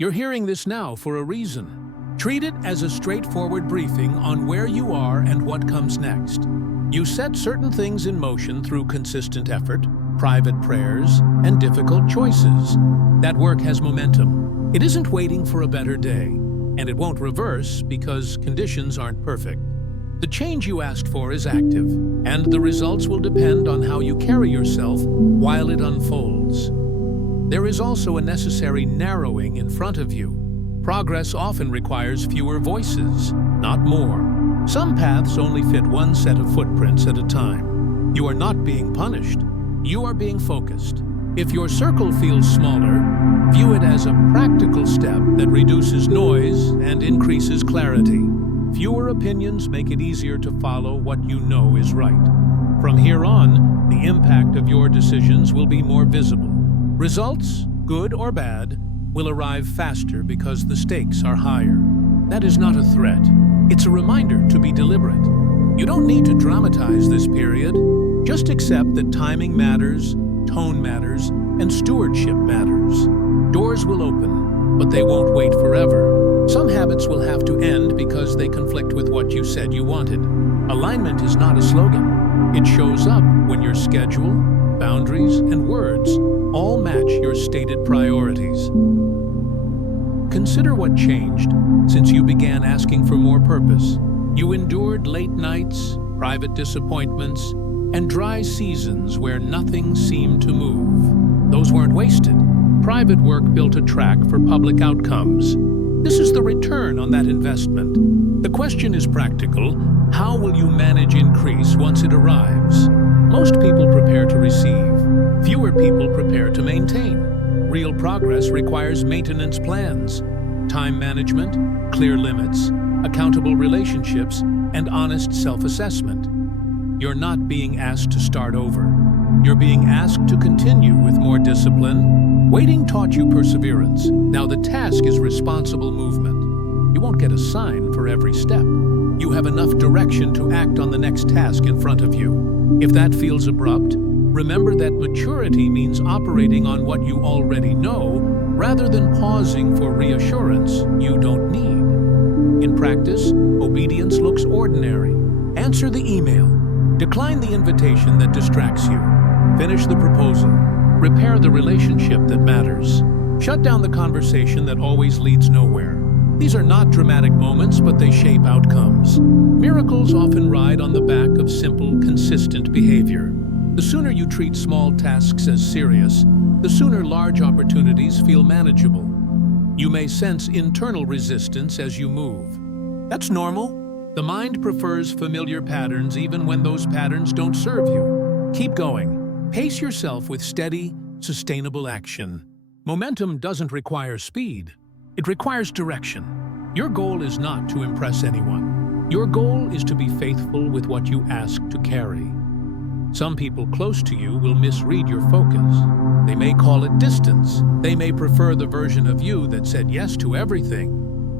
You're hearing this now for a reason. Treat it as a straightforward briefing on where you are and what comes next. You set certain things in motion through consistent effort, private prayers, and difficult choices. That work has momentum. It isn't waiting for a better day, and it won't reverse because conditions aren't perfect. The change you asked for is active, and the results will depend on how you carry yourself while it unfolds. There is also a necessary narrowing in front of you. Progress often requires fewer voices, not more. Some paths only fit one set of footprints at a time. You are not being punished. You are being focused. If your circle feels smaller, view it as a practical step that reduces noise and increases clarity. Fewer opinions make it easier to follow what you know is right. From here on, the impact of your decisions will be more visible. Results, good or bad, will arrive faster because the stakes are higher. That is not a threat. It's a reminder to be deliberate. You don't need to dramatize this period. Just accept that timing matters, tone matters, and stewardship matters. Doors will open, but they won't wait forever. Some habits will have to end because they conflict with what you said you wanted. Alignment is not a slogan. It shows up when your schedule, boundaries, and words all match your stated priorities. Consider what changed since you began asking for more purpose. You endured late nights, private disappointments, and dry seasons where nothing seemed to move. Those weren't wasted. Private work built a track for public outcomes. This is the return on that investment. The question is practical. How will you manage increase once it arrives? Most people prepare to receive. Fewer people prepare to maintain. Real progress requires maintenance plans, time management, clear limits, accountable relationships, and honest self-assessment. You're not being asked to start over. You're being asked to continue with more discipline. Waiting taught you perseverance. Now the task is responsible movement. You won't get a sign for every step. You have enough direction to act on the next task in front of you. If that feels abrupt, remember that maturity means operating on what you already know rather than pausing for reassurance you don't need. In practice, obedience looks ordinary. Answer the email. Decline the invitation that distracts you. Finish the proposal. Repair the relationship that matters. Shut down the conversation that always leads nowhere. These are not dramatic moments, but they shape outcomes. Miracles often ride on the back of simple, consistent behavior. The sooner you treat small tasks as serious, the sooner large opportunities feel manageable. You may sense internal resistance as you move. That's normal. The mind prefers familiar patterns even when those patterns don't serve you. Keep going. Pace yourself with steady, sustainable action. Momentum doesn't require speed. It requires direction. Your goal is not to impress anyone. Your goal is to be faithful with what you ask to carry. Some people close to you will misread your focus. They may call it distance. They may prefer the version of you that said yes to everything.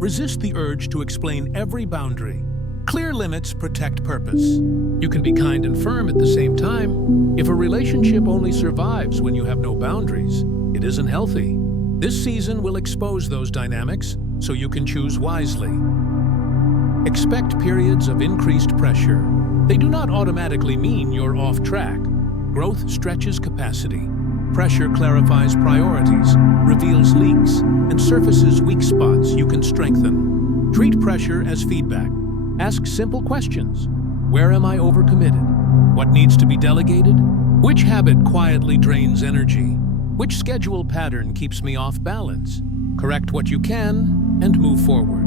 Resist the urge to explain every boundary. Clear limits protect purpose. You can be kind and firm at the same time. If a relationship only survives when you have no boundaries, it isn't healthy. This season will expose those dynamics, so you can choose wisely. Expect periods of increased pressure. They do not automatically mean you're off track. Growth stretches capacity. Pressure clarifies priorities, reveals leaks, and surfaces weak spots you can strengthen. Treat pressure as feedback. Ask simple questions. Where am I overcommitted? What needs to be delegated? Which habit quietly drains energy? Which schedule pattern keeps me off balance? Correct what you can and move forward.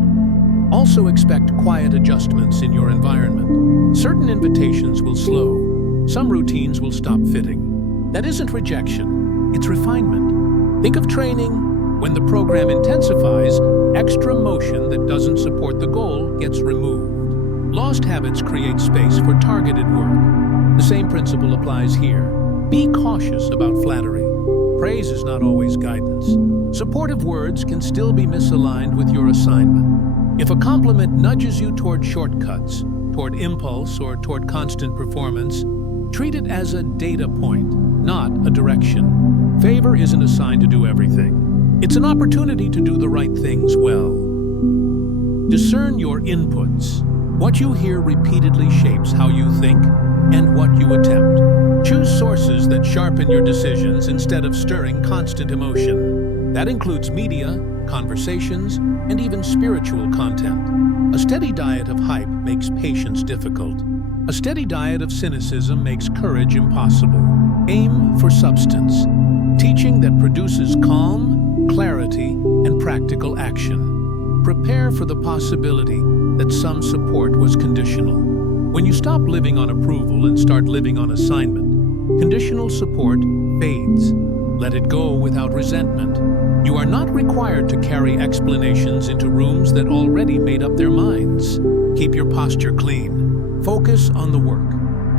Also expect quiet adjustments in your environment. Certain invitations will slow. Some routines will stop fitting. That isn't rejection, it's refinement. Think of training. When the program intensifies, extra motion that doesn't support the goal gets removed. Lost habits create space for targeted work. The same principle applies here. Be cautious about flattery. Praise is not always guidance. Supportive words can still be misaligned with your assignment. If a compliment nudges you toward shortcuts, toward impulse, or toward constant performance, treat it as a data point, not a direction. Favor isn't assigned to do everything. It's an opportunity to do the right things well. Discern your inputs. What you hear repeatedly shapes how you think and what you attempt. Choose sources that sharpen your decisions instead of stirring constant emotion. That includes media, conversations, and even spiritual content. A steady diet of hype makes patience difficult. A steady diet of cynicism makes courage impossible. Aim for substance, teaching that produces calm, clarity, and practical action. Prepare for the possibility that some support was conditional. When you stop living on approval and start living on assignment, conditional support fades. Let it go without resentment. You are not required to carry explanations into rooms that already made up their minds. Keep your posture clean. Focus on the work.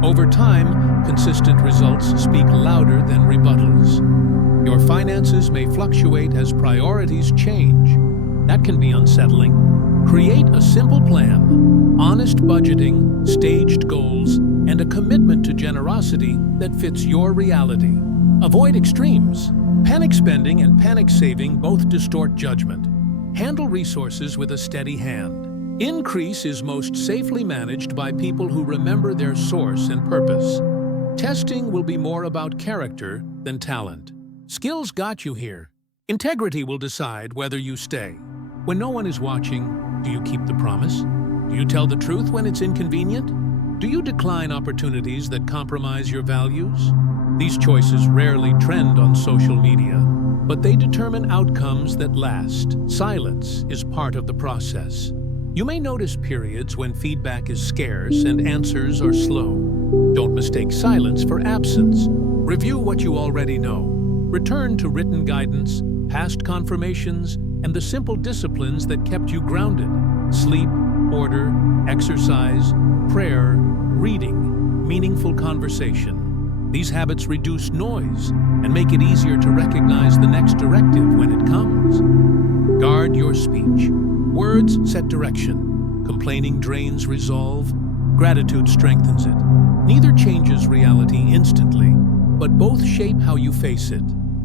Over time, consistent results speak louder than rebuttals. Your finances may fluctuate as priorities change. That can be unsettling. Create a simple plan, honest budgeting, staged goals, and a commitment to generosity that fits your reality. Avoid extremes. Panic spending and panic saving both distort judgment. Handle resources with a steady hand. Increase is most safely managed by people who remember their source and purpose. Testing will be more about character than talent. Skills got you here. Integrity will decide whether you stay. When no one is watching, do you keep the promise? Do you tell the truth when it's inconvenient? Do you decline opportunities that compromise your values? These choices rarely trend on social media, but they determine outcomes that last. Silence is part of the process. You may notice periods when feedback is scarce and answers are slow. Don't mistake silence for absence. Review what you already know. Return to written guidance, past confirmations, and the simple disciplines that kept you grounded. Sleep, order, exercise, prayer, reading, meaningful conversation. These habits reduce noise and make it easier to recognize the next directive when it comes. Guard your speech. Words set direction. Complaining drains resolve. Gratitude strengthens it. Neither changes reality instantly, but both shape how you face it.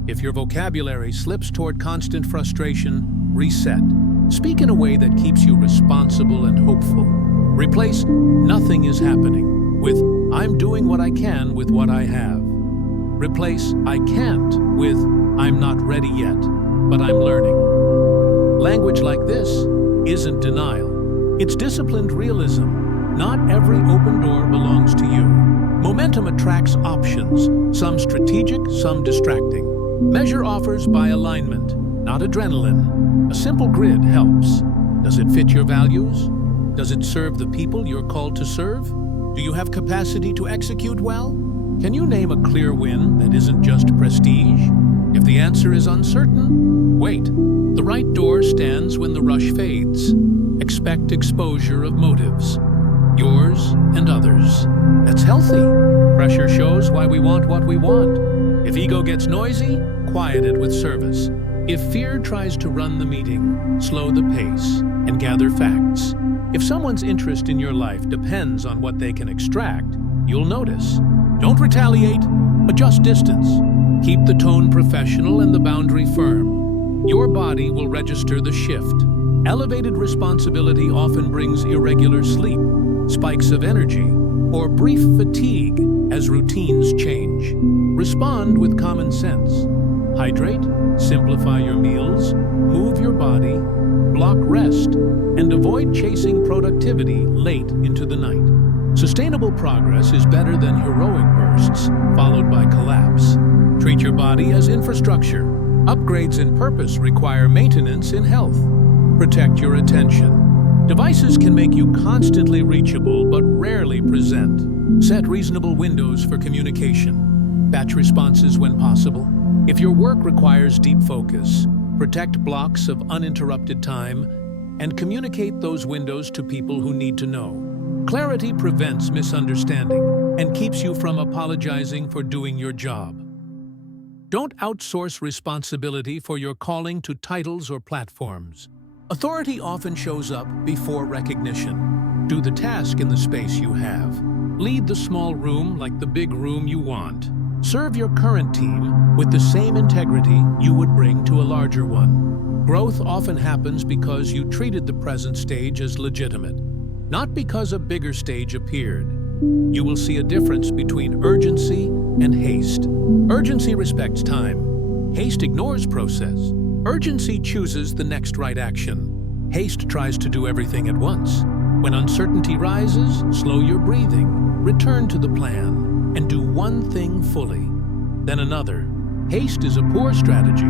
If your vocabulary slips toward constant frustration, reset. Speak in a way that keeps you responsible and hopeful. Replace "nothing is happening" with "I'm doing what I can with what I have." Replace "I can't" with "I'm not ready yet, but I'm learning." Language like this isn't denial. It's disciplined realism. Not every open door belongs to you. Momentum attracts options, some strategic, some distracting. Measure offers by alignment, not adrenaline. A simple grid helps. Does it fit your values? Does it serve the people you're called to serve? Do you have capacity to execute well? Can you name a clear win that isn't just prestige? If the answer is uncertain, wait. The right door stands when the rush fades. Expect exposure of motives, yours and others. That's healthy. Pressure shows why we want what we want. If ego gets noisy, quiet it with service. If fear tries to run the meeting, slow the pace and gather facts. If someone's interest in your life depends on what they can extract, you'll notice. Don't retaliate, adjust distance. Keep the tone professional and the boundary firm. Your body will register the shift. Elevated responsibility often brings irregular sleep, spikes of energy, or brief fatigue as routines change. Respond with common sense. Hydrate, simplify your meals, move your body, block rest, and avoid chasing productivity late into the night. Sustainable progress is better than heroic bursts, followed by collapse. Treat your body as infrastructure. Upgrades in purpose require maintenance in health. Protect your attention. Devices can make you constantly reachable but rarely present. Set reasonable windows for communication. Batch responses when possible. If your work requires deep focus, protect blocks of uninterrupted time and communicate those windows to people who need to know. Clarity prevents misunderstanding and keeps you from apologizing for doing your job. Don't outsource responsibility for your calling to titles or platforms. Authority often shows up before recognition. Do the task in the space you have. Lead the small room like the big room you want. Serve your current team with the same integrity you would bring to a larger one. Growth often happens because you treated the present stage as legitimate, not because a bigger stage appeared. You will see a difference between urgency and haste. Urgency respects time. Haste ignores process. Urgency chooses the next right action. Haste tries to do everything at once. When uncertainty rises, slow your breathing, return to the plan, and do one thing fully, then another. Haste is a poor strategy.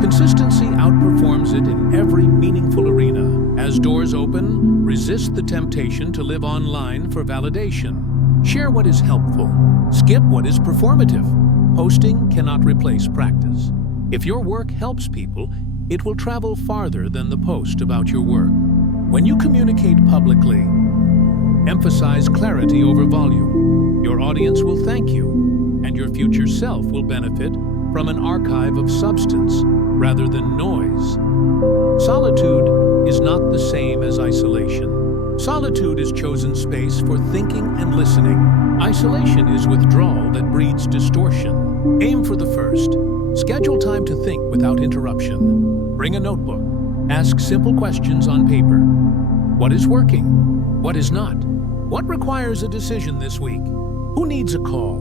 Consistency outperforms it in every meaningful arena. As doors open, resist the temptation to live online for validation. Share what is helpful. Skip what is performative. Posting cannot replace practice. If your work helps people, it will travel farther than the post about your work. When you communicate publicly, emphasize clarity over volume. Your audience will thank you, and your future self will benefit from an archive of substance rather than noise. Solitude is not the same as isolation. Solitude is chosen space for thinking and listening. Isolation is withdrawal that breeds distortion. Aim for the first. Schedule time to think without interruption. Bring a notebook. Ask simple questions on paper. What is working? What is not? What requires a decision this week? Who needs a call?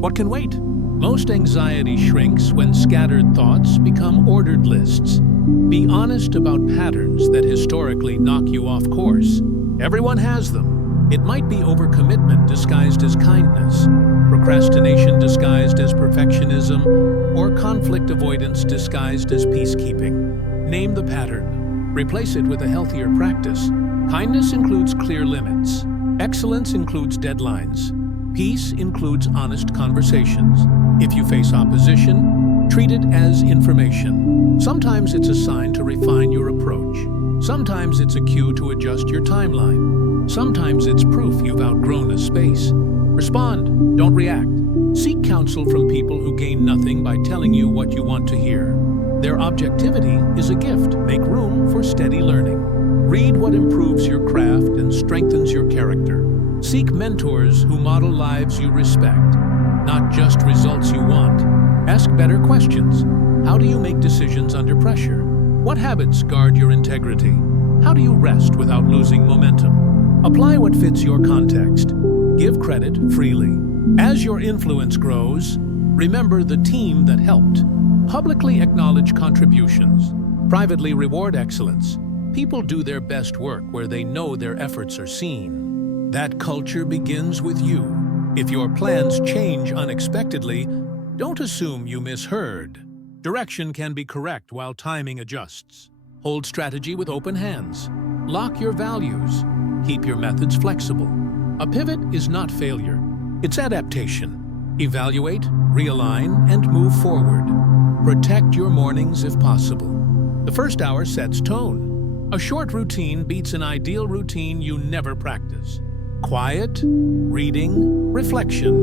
What can wait? Most anxiety shrinks when scattered thoughts become ordered lists. Be honest about patterns that historically knock you off course. Everyone has them. It might be overcommitment disguised as kindness, procrastination disguised as perfectionism, or conflict avoidance disguised as peacekeeping. Name the pattern. Replace it with a healthier practice. Kindness includes clear limits. Excellence includes deadlines. Peace includes honest conversations. If you face opposition, treat it as information. Sometimes it's a sign to refine your approach. Sometimes it's a cue to adjust your timeline. Sometimes it's proof you've outgrown a space. Respond, don't react. Seek counsel from people who gain nothing by telling you what you want to hear. Their objectivity is a gift. Make room for steady learning. Read what improves your craft and strengthens your character. Seek mentors who model lives you respect, not just results you want. Ask better questions. How do you make decisions under pressure? What habits guard your integrity? How do you rest without losing momentum? Apply what fits your context. Give credit freely. As your influence grows, remember the team that helped. Publicly acknowledge contributions. Privately reward excellence. People do their best work where they know their efforts are seen. That culture begins with you. If your plans change unexpectedly, don't assume you misheard. Direction can be correct while timing adjusts. Hold strategy with open hands. Lock your values. Keep your methods flexible. A pivot is not failure. It's adaptation. Evaluate, realign, and move forward. Protect your mornings if possible. The first hour sets tone. A short routine beats an ideal routine you never practice. Quiet, reading, reflection,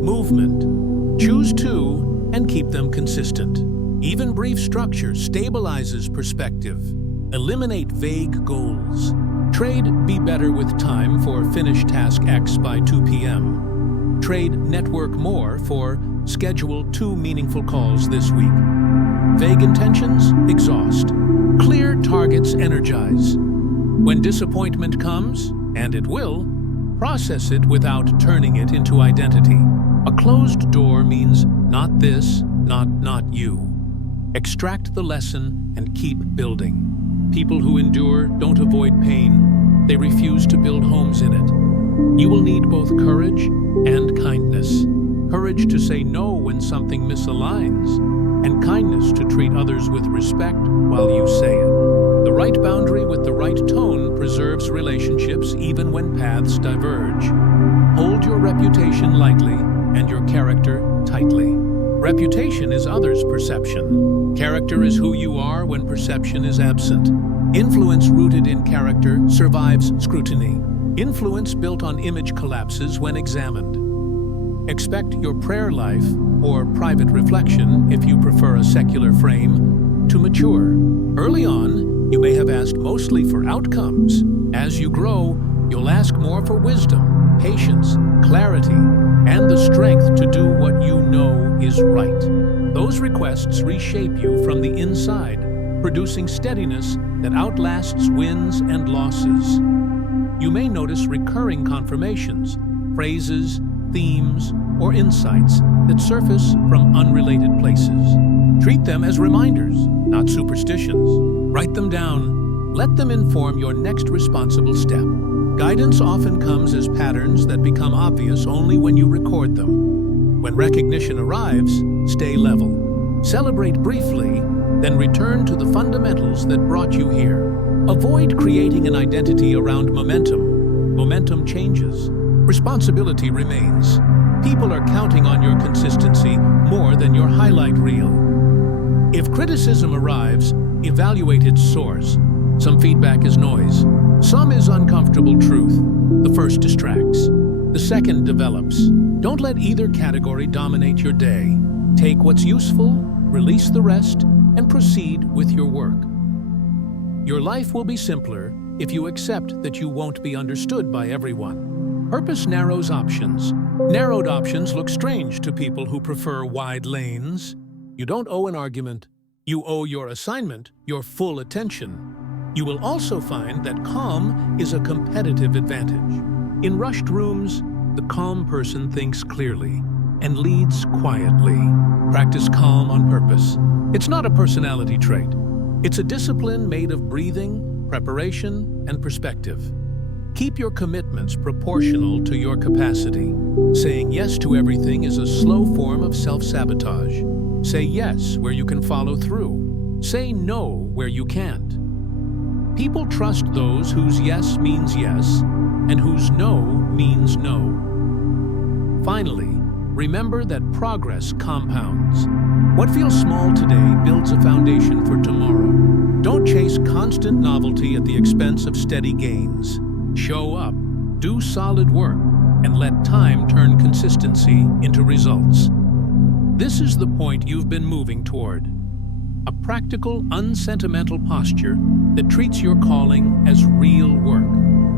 movement. Choose two and keep them consistent. Even brief structure stabilizes perspective. Eliminate vague goals. Trade be better with time for finish task X by 2 p.m. Trade network more for schedule 2 meaningful calls this week. Vague intentions exhaust. Clear targets energize. When disappointment comes, and it will, process it without turning it into identity. A closed door means not this, not you. Extract the lesson and keep building. People who endure don't avoid pain, they refuse to build homes in it. You will need both courage and kindness. Courage to say no when something misaligns, and kindness to treat others with respect while you say it. The right boundary with the right tone preserves relationships even when paths diverge. Hold your reputation lightly and your character tightly. Reputation is others' perception. Character is who you are when perception is absent. Influence rooted in character survives scrutiny. Influence built on image collapses when examined. Expect your prayer life, or private reflection if you prefer a secular frame, to mature. Early on, you may have asked mostly for outcomes. As you grow, You'll ask more for wisdom, patience, clarity, and the strength to do what you know is right. Those requests reshape you from the inside, producing steadiness that outlasts wins and losses. You may notice recurring confirmations, phrases, themes, or insights that surface from unrelated places. Treat them as reminders, not superstitions. Write them down. Let them inform your next responsible step. Guidance often comes as patterns that become obvious only when you record them. When recognition arrives, stay level. Celebrate briefly, then return to the fundamentals that brought you here. Avoid creating an identity around momentum. Momentum changes. Responsibility remains. People are counting on your consistency more than your highlight reel. If criticism arrives, evaluate its source. Some feedback is noise. Some is uncomfortable truth. The first distracts. The second develops. Don't let either category dominate your day. Take what's useful, release the rest, and proceed with your work. Your life will be simpler if you accept that you won't be understood by everyone. Purpose narrows options. Narrowed options look strange to people who prefer wide lanes. You don't owe an argument. You owe your assignment your full attention. You will also find that calm is a competitive advantage. In rushed rooms, the calm person thinks clearly and leads quietly. Practice calm on purpose. It's not a personality trait. It's a discipline made of breathing, preparation, and perspective. Keep your commitments proportional to your capacity. Saying yes to everything is a slow form of self-sabotage. Say yes where you can follow through. Say no where you can't. People trust those whose yes means yes and whose no means no. Finally, remember that progress compounds. What feels small today builds a foundation for tomorrow. Don't chase constant novelty at the expense of steady gains. Show up, do solid work, and let time turn consistency into results. This is the point you've been moving toward. A practical, unsentimental posture that treats your calling as real work.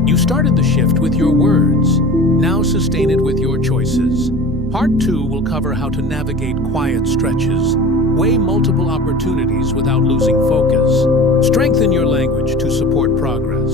You started the shift with your words. Now sustain it with your choices. Part 2 will cover how to navigate quiet stretches, weigh multiple opportunities without losing focus, strengthen your language to support progress,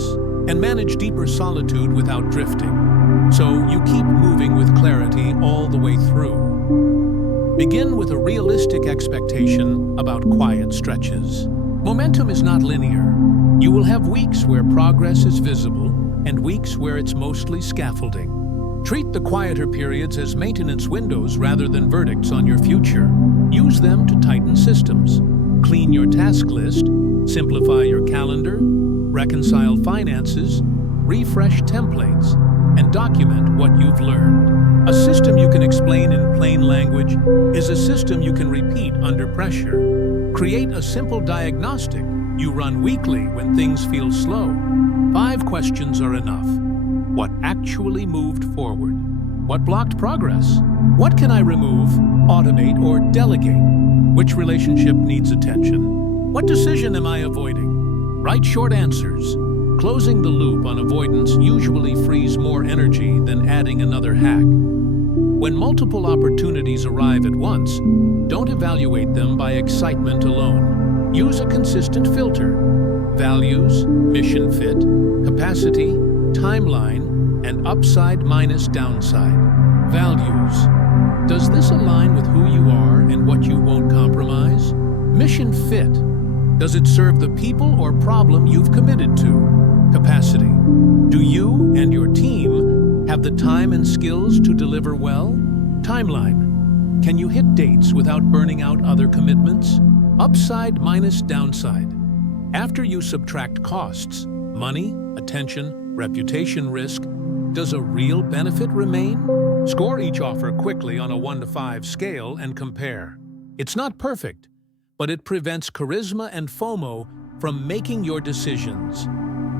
and manage deeper solitude without drifting, so you keep moving with clarity all the way through. Begin with a realistic expectation about quiet stretches. Momentum is not linear. You will have weeks where progress is visible and weeks where it's mostly scaffolding. Treat the quieter periods as maintenance windows rather than verdicts on your future. Use them to tighten systems, clean your task list, simplify your calendar, reconcile finances, refresh templates, and document what you've learned. A system you can explain in plain language is a system you can repeat under pressure. Create a simple diagnostic you run weekly when things feel slow. 5 questions are enough. What actually moved forward? What blocked progress? What can I remove, automate, or delegate? Which relationship needs attention? What decision am I avoiding? Write short answers. Closing the loop on avoidance usually frees more energy than adding another hack. When multiple opportunities arrive at once, don't evaluate them by excitement alone. Use a consistent filter. Values, mission fit, capacity, timeline, and upside minus downside. Values. Does this align with who you are and what you won't compromise? Mission fit. Does it serve the people or problem you've committed to? Capacity. Do you and your team have the time and skills to deliver well? Timeline. Can you hit dates without burning out other commitments? Upside minus downside. After you subtract costs, money, attention, reputation risk, does a real benefit remain? Score each offer quickly on a 1 to 5 scale and compare. It's not perfect, but it prevents charisma and FOMO from making your decisions.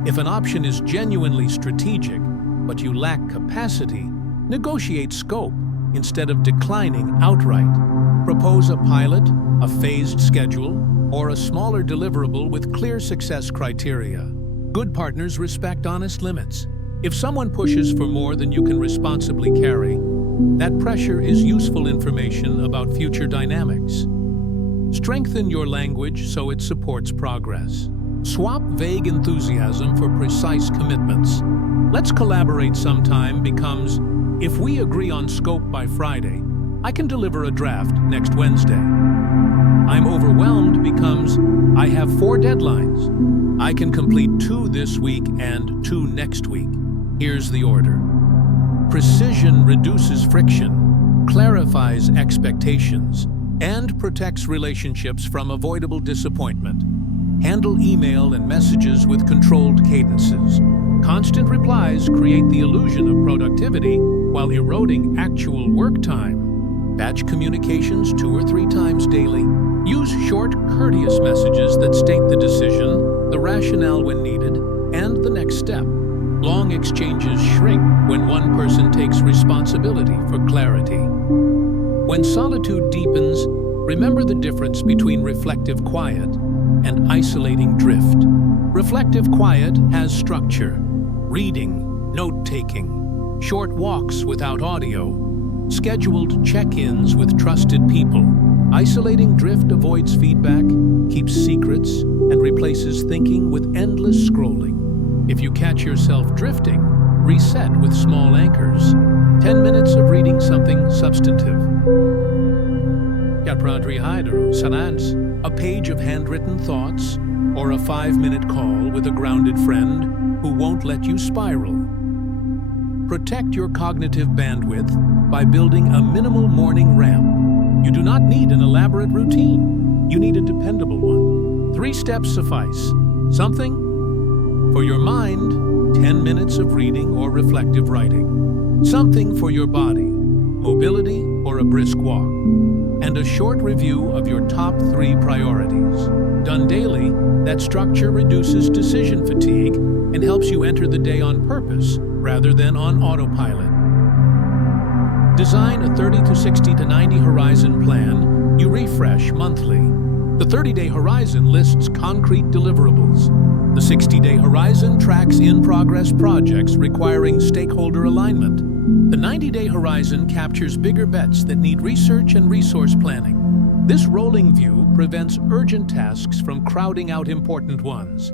If an option is genuinely strategic, but you lack capacity, negotiate scope instead of declining outright. Propose a pilot, a phased schedule, or a smaller deliverable with clear success criteria. Good partners respect honest limits. If someone pushes for more than you can responsibly carry, that pressure is useful information about future dynamics. Strengthen your language so it supports progress. Swap vague enthusiasm for precise commitments. "Let's collaborate sometime" becomes, "If we agree on scope by Friday, I can deliver a draft next Wednesday." "I'm overwhelmed" becomes, "I have 4 deadlines. I can complete 2 this week and 2 next week. Here's the order." Precision reduces friction, clarifies expectations, and protects relationships from avoidable disappointment. Handle email and messages with controlled cadences. Constant replies create the illusion of productivity while eroding actual work time. Batch communications 2 or 3 times daily. Use short, courteous messages that state the decision, the rationale when needed, and the next step. Long exchanges shrink when one person takes responsibility for clarity. When solitude deepens, remember the difference between reflective quiet and isolating drift. Reflective quiet has structure: reading, note-taking, short walks without audio, scheduled check-ins with trusted people. Isolating drift avoids feedback, keeps secrets, and replaces thinking with endless scrolling. If you catch yourself drifting, reset with small anchors. 10 minutes of reading something substantive. A page of handwritten thoughts, or a 5-minute call with a grounded friend who won't let you spiral. Protect your cognitive bandwidth by building a minimal morning ramp. You do not need an elaborate routine. You need a dependable one. 3 steps suffice. Something for your mind, 10 minutes of reading or reflective writing. Something for your body, mobility or a brisk walk. And a short review of your top 3 priorities. Done daily, that structure reduces decision fatigue and helps you enter the day on purpose rather than on autopilot. Design a 30 to 60 to 90 horizon plan you refresh monthly. The 30-day horizon lists concrete deliverables. The 60-day horizon tracks in-progress projects requiring stakeholder alignment. The 90-day horizon captures bigger bets that need research and resource planning. This rolling view prevents urgent tasks from crowding out important ones,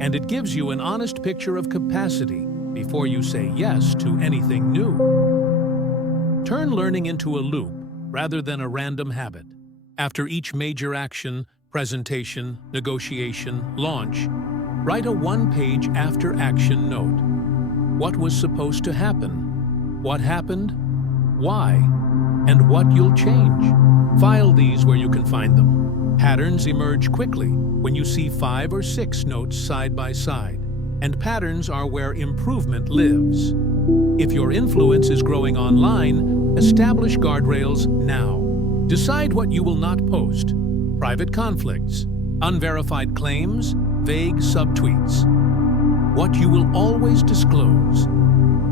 and it gives you an honest picture of capacity before you say yes to anything new. Turn learning into a loop rather than a random habit. After each major action, presentation, negotiation, launch, write a 1-page after-action note. What was supposed to happen? What happened? Why? And what you'll change. File these where you can find them. Patterns emerge quickly when you see 5 or 6 notes side by side, and patterns are where improvement lives. If your influence is growing online, establish guardrails now. Decide what you will not post: private conflicts, unverified claims, vague subtweets. What you will always disclose: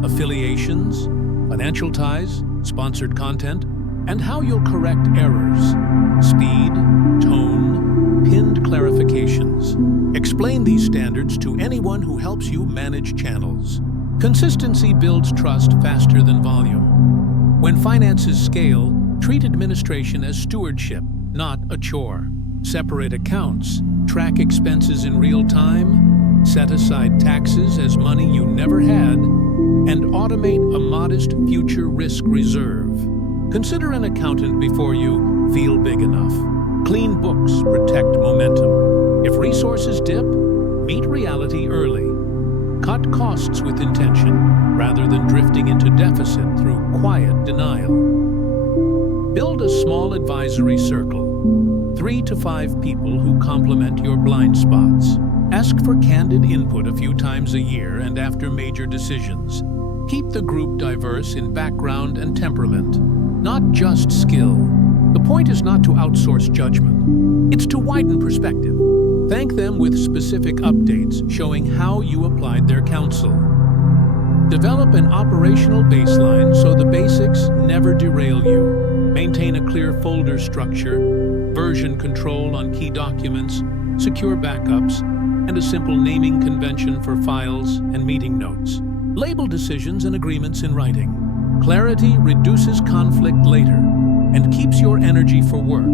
affiliations, financial ties, sponsored content, and how you'll correct errors. Speed, tone, pinned clarifications. Explain these standards to anyone who helps you manage channels. Consistency builds trust faster than volume. When finances scale, treat administration as stewardship, not a chore. Separate accounts, track expenses in real time, set aside taxes as money you never had, and automate a modest future risk reserve. Consider an accountant before you feel big enough. Clean books protect momentum. If resources dip, meet reality early. Cut costs with intention rather than drifting into deficit through quiet denial. Build a small advisory circle, 3 to 5 people who complement your blind spots. Ask for candid input a few times a year and after major decisions. Keep the group diverse in background and temperament, not just skill. The point is not to outsource judgment. It's to widen perspective. Thank them with specific updates showing how you applied their counsel. Develop an operational baseline so the basics never derail you. Maintain a clear folder structure, version control on key documents, secure backups, and a simple naming convention for files and meeting notes. Label decisions and agreements in writing. Clarity reduces conflict later and keeps your energy for work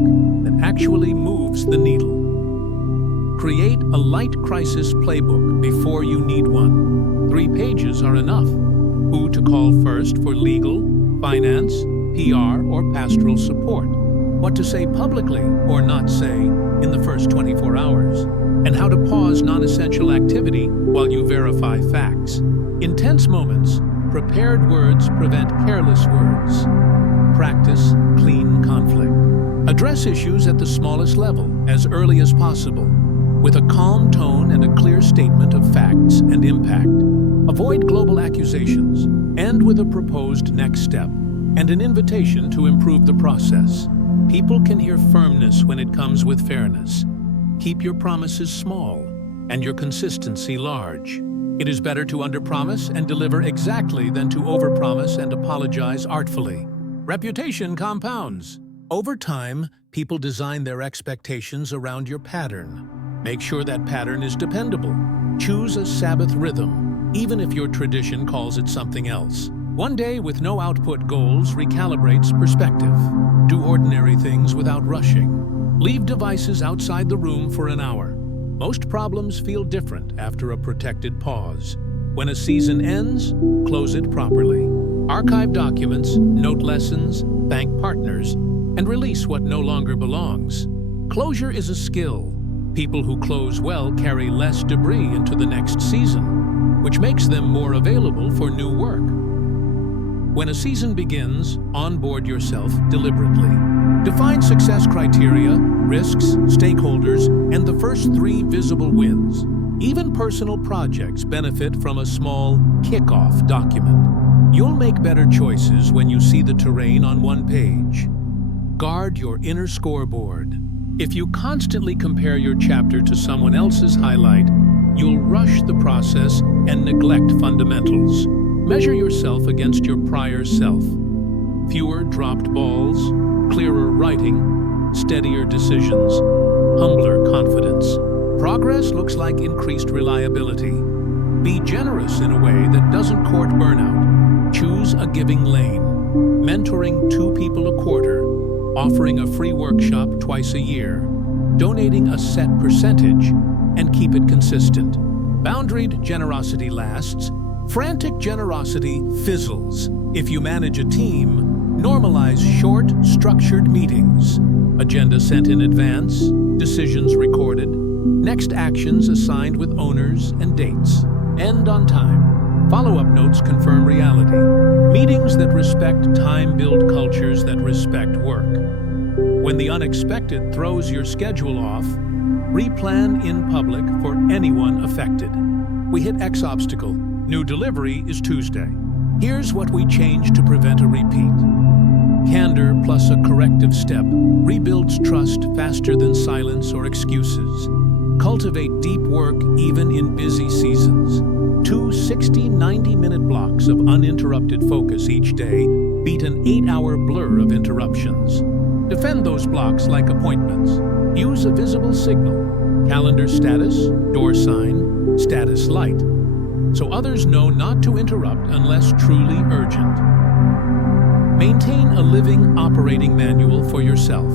that actually moves the needle. Create a light crisis playbook before you need one. 3 pages are enough. Who to call first for legal, finance, PR, or pastoral support. What to say publicly or not say in the first 24 hours. And how to pause non-essential activity while you verify facts. In tense moments, prepared words prevent careless words. Practice clean conflict. Address issues at the smallest level as early as possible, with a calm tone and a clear statement of facts and impact. Avoid global accusations. End with a proposed next step and an invitation to improve the process. People can hear firmness when it comes with fairness. Keep your promises small and your consistency large. It is better to underpromise and deliver exactly than to overpromise and apologize artfully. Reputation compounds. Over time, people design their expectations around your pattern. Make sure that pattern is dependable. Choose a Sabbath rhythm, even if your tradition calls it something else. One day with no output goals recalibrates perspective. Do ordinary things without rushing. Leave devices outside the room for an hour. Most problems feel different after a protected pause. When a season ends, close it properly. Archive documents, note lessons, thank partners, and release what no longer belongs. Closure is a skill. People who close well carry less debris into the next season, which makes them more available for new work. When a season begins, onboard yourself deliberately. Define success criteria, risks, stakeholders, and the first 3 visible wins. Even personal projects benefit from a small kickoff document. You'll make better choices when you see the terrain on one page. Guard your inner scoreboard. If you constantly compare your chapter to someone else's highlight, you'll rush the process and neglect fundamentals. Measure yourself against your prior self. Fewer dropped balls, clearer writing, steadier decisions, humbler confidence. Progress looks like increased reliability. Be generous in a way that doesn't court burnout. Choose a giving lane. Mentoring 2 people a quarter, offering a free workshop twice a year, donating a set percentage, and keep it consistent. Boundaried generosity lasts. Frantic generosity fizzles. If you manage a team, normalize short, structured meetings. Agenda sent in advance, decisions recorded, next actions assigned with owners and dates. End on time. Follow-up notes confirm reality. Meetings that respect time build cultures that respect work. When the unexpected throws your schedule off, replan in public for anyone affected. We hit X obstacle. New delivery is Tuesday. Here's what we change to prevent a repeat. Candor plus a corrective step rebuilds trust faster than silence or excuses. Cultivate deep work even in busy seasons. 2 60-90-minute blocks of uninterrupted focus each day beat an 8-hour blur of interruptions. Defend those blocks like appointments. Use a visible signal, calendar status, door sign, status light, so others know not to interrupt unless truly urgent. Maintain a living operating manual for yourself.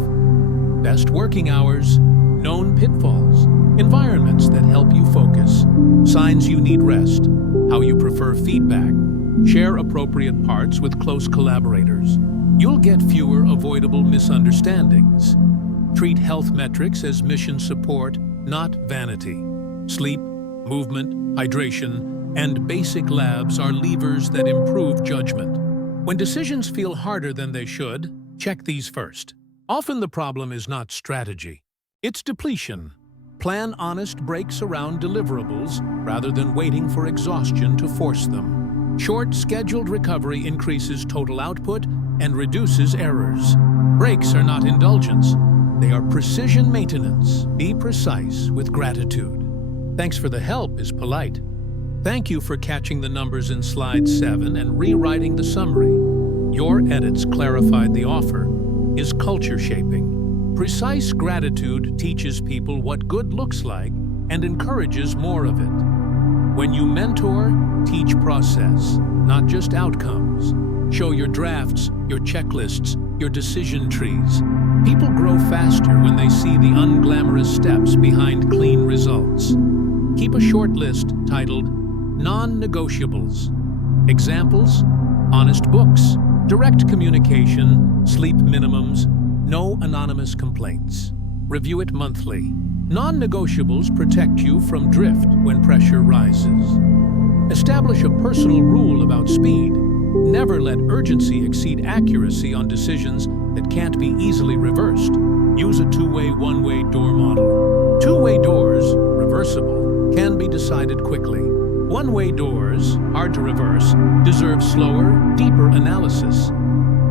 Best working hours, known pitfalls, environments that help you focus, signs you need rest, how you prefer feedback, share appropriate parts with close collaborators. You'll get fewer avoidable misunderstandings. Treat health metrics as mission support, not vanity. Sleep, movement, hydration, and basic labs are levers that improve judgment. When decisions feel harder than they should, check these first. Often the problem is not strategy. It's depletion. Plan honest breaks around deliverables rather than waiting for exhaustion to force them. Short, scheduled recovery increases total output and reduces errors. Breaks are not indulgence. They are precision maintenance. Be precise with gratitude. Thanks for the help is polite. Thank you for catching the numbers in slide 7 and rewriting the summary. Your edits clarified the offer is culture shaping. Precise gratitude teaches people what good looks like and encourages more of it. When you mentor, teach process, not just outcomes. Show your drafts, your checklists, your decision trees. People grow faster when they see the unglamorous steps behind clean results. Keep a short list titled Non-Negotiables. Examples: honest books, direct communication, sleep minimums, no anonymous complaints. Review it monthly. Non-negotiables protect you from drift when pressure rises. Establish a personal rule about speed. Never let urgency exceed accuracy on decisions that can't be easily reversed. Use a two-way, one-way door model. Two-way doors, reversible, can be decided quickly. One-way doors, hard to reverse, deserve slower, deeper analysis.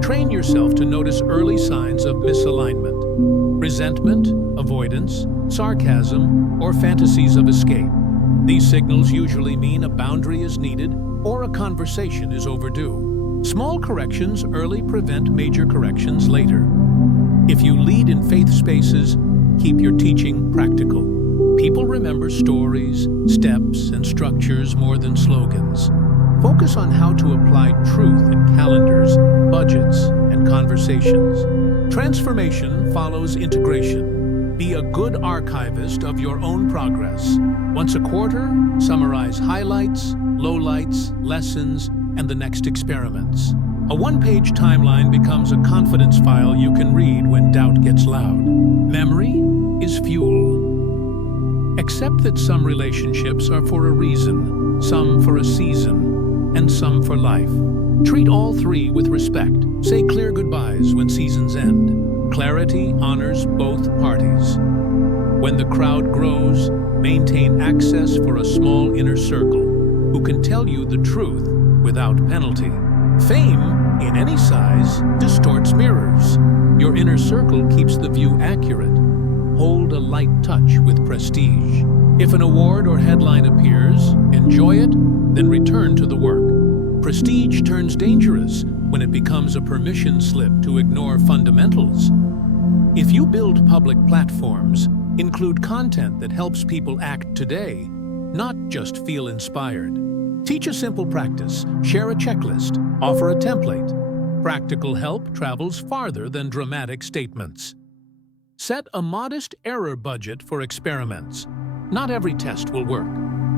Train yourself to notice early signs of misalignment. Resentment, avoidance, sarcasm, or fantasies of escape. These signals usually mean a boundary is needed or a conversation is overdue. Small corrections early prevent major corrections later. If you lead in faith spaces, keep your teaching practical. People remember stories, steps, and structures more than slogans. Focus on how to apply truth in calendars, budgets, and conversations. Transformation follows integration. Be a good archivist of your own progress. Once a quarter, summarize highlights, lowlights, lessons, and the next experiments. A one-page timeline becomes a confidence file you can read when doubt gets loud. Memory is fuel. Accept that some relationships are for a reason, some for a season, and some for life. Treat all three with respect. Say clear goodbyes when seasons end. Clarity honors both parties. When the crowd grows, maintain access for a small inner circle who can tell you the truth without penalty. Fame, in any size, distorts mirrors. Your inner circle keeps the view accurate. Hold a light touch with prestige. If an award or headline appears, enjoy it, then return to the work. Prestige turns dangerous when it becomes a permission slip to ignore fundamentals. If you build public platforms, include content that helps people act today, not just feel inspired. Teach a simple practice, share a checklist, offer a template. Practical help travels farther than dramatic statements. Set a modest error budget for experiments. Not every test will work.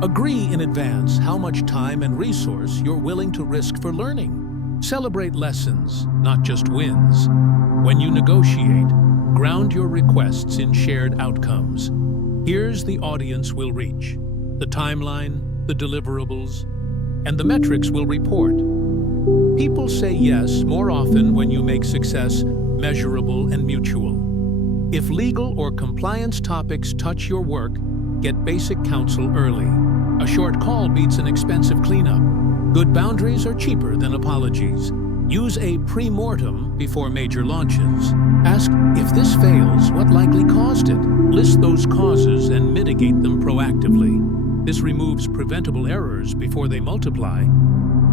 Agree in advance how much time and resource you're willing to risk for learning. Celebrate lessons, not just wins. When you negotiate, ground your requests in shared outcomes. Here's the audience will reach. The timeline, the deliverables, and the metrics will report. People say yes more often when you make success measurable and mutual. If legal or compliance topics touch your work, get basic counsel early. A short call beats an expensive cleanup. Good boundaries are cheaper than apologies. Use a pre-mortem before major launches. Ask, if this fails, what likely caused it? List those causes and mitigate them proactively. This removes preventable errors before they multiply.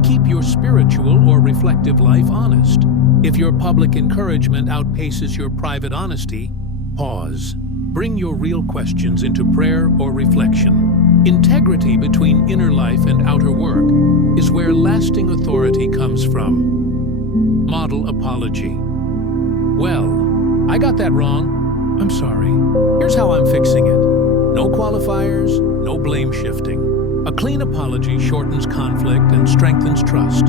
Keep your spiritual or reflective life honest. If your public encouragement outpaces your private honesty, pause. Bring your real questions into prayer or reflection. Integrity between inner life and outer work is where lasting authority comes from. Model apology. Well, I got that wrong. I'm sorry. Here's how I'm fixing it. No qualifiers, no blame shifting. A clean apology shortens conflict and strengthens trust.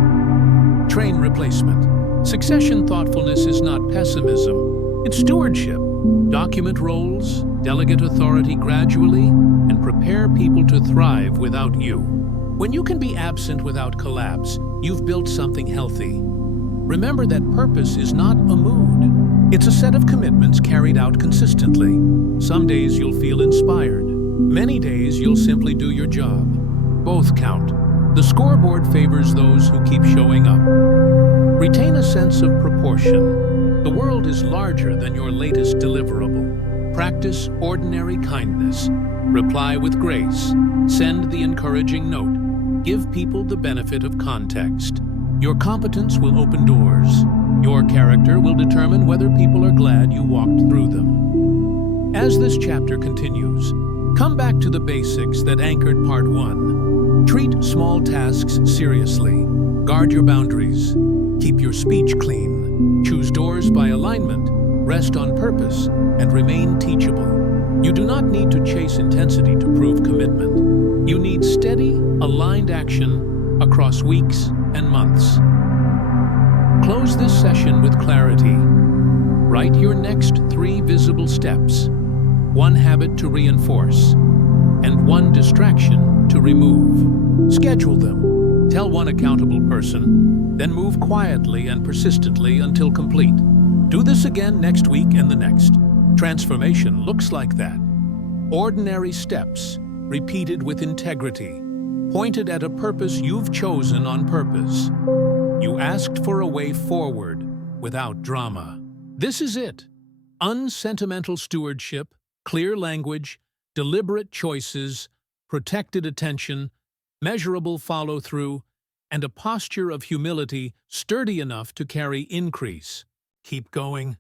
Train replacement. Succession thoughtfulness is not pessimism, it's stewardship. Document roles, delegate authority gradually, and prepare people to thrive without you. When you can be absent without collapse, you've built something healthy. Remember that purpose is not a mood. It's a set of commitments carried out consistently. Some days you'll feel inspired. Many days you'll simply do your job. Both count. The scoreboard favors those who keep showing up. Retain a sense of proportion. The world is larger than your latest deliverable. Practice ordinary kindness. Reply with grace. Send the encouraging note. Give people the benefit of context. Your competence will open doors. Your character will determine whether people are glad you walked through them. As this chapter continues, come back to the basics that anchored part 1. Treat small tasks seriously. Guard your boundaries. Keep your speech clean. Choose doors by alignment. Rest on purpose, and remain teachable. You do not need to chase intensity to prove commitment. You need steady, aligned action across weeks and months. Close this session with clarity. Write your next 3 visible steps, 1 habit to reinforce, and 1 distraction to remove. Schedule them. Tell 1 accountable person, then move quietly and persistently until complete. Do this again next week and the next. Transformation looks like that. Ordinary steps, repeated with integrity, pointed at a purpose you've chosen on purpose. You asked for a way forward without drama. This is it. Unsentimental stewardship, clear language, deliberate choices, protected attention, measurable follow-through, and a posture of humility sturdy enough to carry increase. Keep going.